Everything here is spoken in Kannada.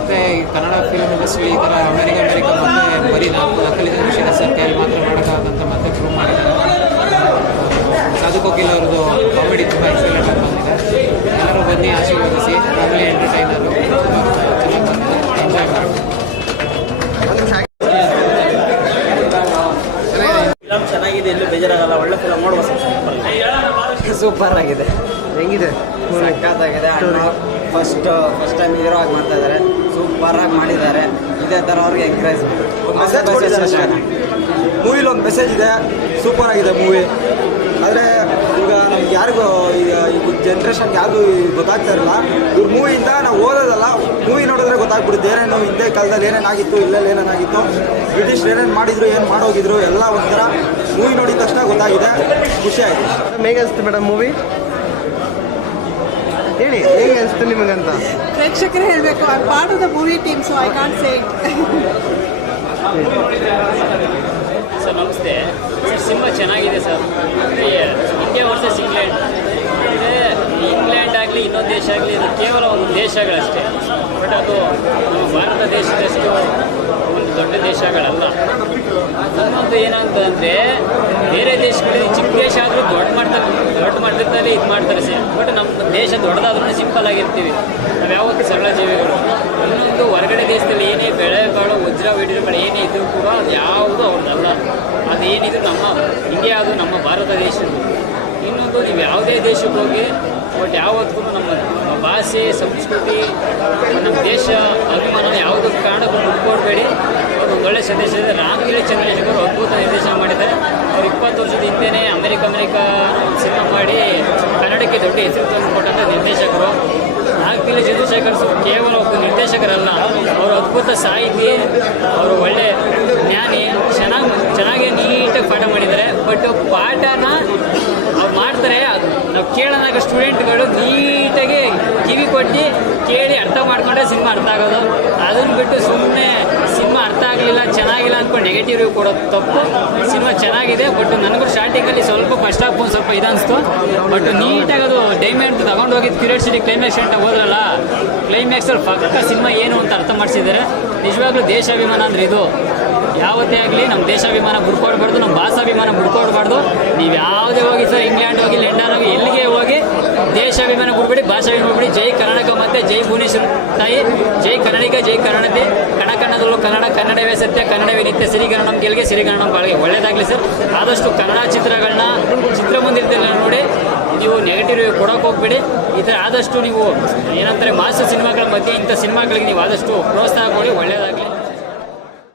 ಮತ್ತು ಈ ಕನ್ನಡ ಫಿಲ್ಮ್ ಇಂಡಸ್ಟ್ರಿ ಈ ಥರ ಅಮೆರಿಕ ಮತ್ತೆ ಬರೀ ನಕಲಿ ವಿಷಯದ ಸತ್ಯಲ್ಲಿ ಮಾತ್ರ ಮಾಡೋಕ್ಕಾಗಂತ ಮತ್ತೆ ಪ್ರೂವ್ ಮಾಡಿದ್ದಾರೆ. ಸಾಧು ಕೋಕಿಲ್ ಅವ್ರದ್ದು ಕಾಮಿಡಿ ತುಂಬ ಎಕ್ಸಲೆಂಟ್ ಆಗಿ ಬಂದಿದೆ. ಎಲ್ಲರೂ ಬನ್ನಿ ಆಶೀರ್ವದಿಸಿ. ಫ್ಯಾಮಿಲಿ ಎಂಟರ್ಟೈನರು ಚೆನ್ನಾಗಿ ಬಂದಿದೆ, ಎಂಜಾಯ್ ಮಾಡಿ. ಫಿಲಮ್ ಚೆನ್ನಾಗಿದೆ, ಎಲ್ಲೂ ಬೇಜಾರಾಗಲ್ಲ, ಒಳ್ಳೆ ಫಿಲಮ್ ನೋಡ್ಬೋದು. ಸೂಪರ್ ಆಗಿದೆ. ಹೆಂಗಿದೆ? ಸಖತ್ತಾಗಿದೆ. ಫಸ್ಟ್ ಟೈಮ್ ಹೀರೋ ಆಗಿ ಮಾಡ್ತಾ ಇದ್ದಾರೆ. ಸೂಪರಾಗಿ ಮಾಡಿದ್ದಾರೆ. ಇದೇ ಥರ ಅವ್ರಿಗೆ ಎಂಕರೇಜ್ ಮೂವಿಲಿ ಒಂದು ಮೆಸೇಜ್ ಇದೆ. ಸೂಪರ್ ಆಗಿದೆ ಮೂವಿ. ಆದರೆ ಈಗ ನಮ್ಗೆ ಯಾರಿಗೂ ಈಗ ಜನ್ರೇಷನ್ಗೆ ಯಾರಿಗೂ ಗೊತ್ತಾಗ್ತಾ ಇರಲ್ಲ. ಇವ್ರ ಮೂವಿಯಿಂದ ನಾವು ಓದೋದಲ್ಲ, ಮೂವಿ ನೋಡಿದ್ರೆ ಗೊತ್ತಾಗ್ಬಿಡುತ್ತೆ ಏನೇನು ಹಿಂದೆ ಕಾಲದಲ್ಲಿ ಏನೇನಾಗಿತ್ತು, ಇಲ್ಲೆಲ್ಲ ಏನೇನಾಗಿತ್ತು, ಬ್ರಿಟಿಷ್ ಏನೇನು ಮಾಡಿದ್ರು, ಏನು ಮಾಡೋಗಿದ್ರು ಎಲ್ಲ ಒಂಥರ ಮೂವಿ ನೋಡಿದ ತಕ್ಷಣ ಗೊತ್ತಾಗಿದೆ. ಖುಷಿ ಆಯಿತು. ಹೇಗೆ ಅನಿಸ್ತು ಮೇಡಮ್ ಮೂವಿ? ಹೇಳಿ ಹೇಗೆ ಅನಿಸ್ತು ನಿಮಗಂತ? ಪ್ರೇಕ್ಷಕರೇ ಹೇಳಬೇಕು. I part of the movie team, so I can't say it. Sir ನಮಸ್ತೆ ಸರ್. ಸಿನಿಮಾ ಚೆನ್ನಾಗಿದೆ ಸರ್. ಇಂಡಿಯಾ ವರ್ಸಸ್ ಇಂಗ್ಲೆಂಡ್ ಅಂದರೆ ಇಂಗ್ಲೆಂಡ್ ಆಗಲಿ ಇನ್ನೊಂದು ದೇಶ ಆಗಲಿ ಇದು ಕೇವಲ ಒಂದು ದೇಶಗಳಷ್ಟೇ. ಬಟ್ ಅದು ನಮ್ಮ ಭಾರತ ದೇಶದಷ್ಟು ಒಂದು ದೊಡ್ಡ ದೇಶಗಳಲ್ಲ. ಇನ್ನೊಂದು ಏನಂತಂದರೆ ಬೇರೆ ದೇಶಗಳಲ್ಲಿ ಚಿಕ್ಕ ದೇಶ ಆದರೂ ದೊಡ್ಡ ಮಟ್ಟದಲ್ಲಿ ಇದು ಮಾಡ್ತಾರೆ ಸರ್. ಬಟ್ ನಮ್ಮ ದೇಶ ದೊಡ್ಡದಾದ್ರೂ ಸಿಂಪಲ್ ಆಗಿರ್ತೀವಿ ನಾವು, ಯಾವತ್ತೂ ಸರಳ ಜೀವಿಗಳು. ಇನ್ನೊಂದು ಹೊರಗಡೆ ದೇಶದಲ್ಲಿ ಏನೇ ಬೆಳೆಗಳು ವಜ್ರ ವೈಢೂರ್ಯಗಳು ಏನೇ ಇದ್ದರೂ ಕೂಡ ಅದು ಯಾವುದು ಅವ್ರದ್ದಲ್ಲ. ಅದೇನಿದ್ರು ನಮ್ಮ ಇಂಡಿಯಾ, ಅದು ನಮ್ಮ ಭಾರತ ದೇಶದ್ದು. ಇನ್ನೊಂದು ನೀವು ಯಾವುದೇ ದೇಶಕ್ಕೆ ಹೋಗಿ ಬಟ್ ಯಾವತ್ತೂ ನಮ್ಮ ಭಾಷೆ, ಸಂಸ್ಕೃತಿ, ನಮ್ಮ ದೇಶ ಅಭಿಮಾನ ಯಾವುದೂ ಕಾರಣಕ್ಕೂ ಬಿಟ್ಕೊಡ್ಬೇಡಿ. ಅದು ಒಳ್ಳೆಯ ಸಂದೇಶ ಇದೆ. ರಾಮಗಿರಿ ಚಂದ್ರಶೇಖರ್ ಅದ್ಭುತ ನಿರ್ದೇಶನ ಮಾಡಿದ್ದಾರೆ. ಅವ್ರು 20 ವರ್ಷದ ಹಿಂದೆಯೇ ಅಮೆರಿಕ ಸಿನಿಮಾ ಮಾಡಿ ಕನ್ನಡಕ್ಕೆ ದೊಡ್ಡ ಹೆಸರು ತಂದುಕೊಟ್ಟಂಥ ನಿರ್ದೇಶಕರು. ರಾಮಗಿರಿ ಚಂದ್ರಶೇಖರ್ ಕೇವಲ ಒಬ್ಬ ನಿರ್ದೇಶಕರಲ್ಲ, ಅವರು ಅದ್ಭುತ ಸಾಹಿತಿ, ಅವರು ಒಳ್ಳೆ ಜ್ಞಾನಿ, ಚೆನ್ನಾಗಿ ನೀಟಾಗಿ ಪಾಠ ಮಾಡಿದ್ದಾರೆ. ಬಟ್ ಪಾಠನ ಅವ್ರು ಮಾಡ್ತಾರೆ, ಅದು ನಾವು ಕೇಳೋದಾಗ ಸ್ಟೂಡೆಂಟ್ಗಳು ನೀಟಾಗಿ ಕಿವಿ ಕೊಟ್ಟು ಕೇಳಿ ಅರ್ಥ ಮಾಡ್ಕೊಂಡ್ರೆ ಸಿನಿಮಾ ಅರ್ಥ ಆಗೋದು. ಅದನ್ನು ಬಿಟ್ಟು ಸುಮ್ಮನೆ ಸಿನಿಮಾ ಅರ್ಥ ಆಗಲಿಲ್ಲ, ಚೆನ್ನಾಗಿಲ್ಲ ಅಂದ್ಕೊಂಡು ನೆಗೆಟಿವ್ ರಿವ್ಯೂ ಕೊಡೋದು ತಪ್ಪು. ಸಿನಿಮಾ ಚೆನ್ನಾಗಿದೆ. ಬಟ್ ನನಗೂ ಸ್ಟಾರ್ಟಿಂಗಲ್ಲಿ ಸ್ವಲ್ಪ ಫಸ್ಟ್ ಹಾಫ್ ಸ್ವಲ್ಪ ಇದನ್ನಿಸ್ತು. ಬಟ್ ನೀಟಾಗಿ ಅದು ಡೈಮಂಡ್ ತಗೊಂಡು ಹೋಗಿದ್ದು ಕ್ಯೂರಿಯಾಸಿಟಿ ಕ್ಲೈಮ್ಯಾಕ್ಸ್ ಅಂತ ಹೋದ್ರಲ್ಲ, ಕ್ಲೈಮ್ಯಾಕ್ಸಲ್ಲಿ ಪಕ್ಕ ಸಿನಿಮಾ ಏನು ಅಂತ ಅರ್ಥ ಮಾಡಿಸಿದ್ದಾರೆ. ನಿಜವಾಗ್ಲೂ ದೇಶಾಭಿಮಾನ ಅಂದರೆ ಇದು. ಯಾವತ್ತೇ ಆಗಲಿ ನಮ್ಮ ದೇಶಾಭಿಮಾನ ಬಿಡ್ಕೊಡ್ಬಾರ್ದು, ನಮ್ಮ ಭಾಷಾಭಿಮಾನ ಬಿಡ್ಕೊಡ್ಬಾರ್ದು. ನೀವು ಯಾವುದೇ ಹೋಗಿ ಸರ್, ಇಂಗ್ಲೆಂಡ್ ಹೋಗಿ, ಲಂಡನ್ ಹೋಗಿ, ಎಲ್ಲಿಗೆ ಹೋಗಿ ದೇಶಾಭಿಮಾನ ಬಿಡ್ಬೇಡಿ, ಭಾಷಾಭಿಮಾನ ಬಿಡಿ. ಜೈ ಕರ್ನಾಟಕ ಮತ್ತು ಜೈ ಭುವನೇಶ್ವರ ತಾಯಿ, ಜೈ ಕನ್ನಡಿಗ, ಜೈ ಕನ್ನಡತೆ. ಕನ್ನಡದಲ್ಲೂ ಕನ್ನಡವೇ ಸತ್ಯ, ಕನ್ನಡವೇ ನಿತ್ಯ. ಸಿರಿಗನ್ನಡಂ ಗೆಲ್ಗೆ, ಸಿರಿಗನ್ನಡಂ ಬಾಳ್ಗೆ. ಒಳ್ಳೆಯದಾಗಲಿ ಸರ್. ಆದಷ್ಟು ಕನ್ನಡ ಚಿತ್ರಗಳನ್ನ ಚಿತ್ರಮಂದಿರದಲ್ಲಿ ನೋಡಿ ನೀವು ನೆಗೆಟಿವ್ ರಿವ್ಯೂ ಕೊಡೋಕೆ ಹೋಗ್ಬೇಡಿ. ಈ ಥರ ಆದಷ್ಟು ನೀವು ಏನಂತಾರೆ ಮಾಸ ಸಿನಿಮಾಗಳ ಮಧ್ಯೆ ಇಂಥ ಸಿನಿಮಾಗಳಿಗೆ ನೀವು ಆದಷ್ಟು ಪ್ರೋತ್ಸಾಹ ಕೊಡಿ. ಒಳ್ಳೆಯದಾಗಲಿ.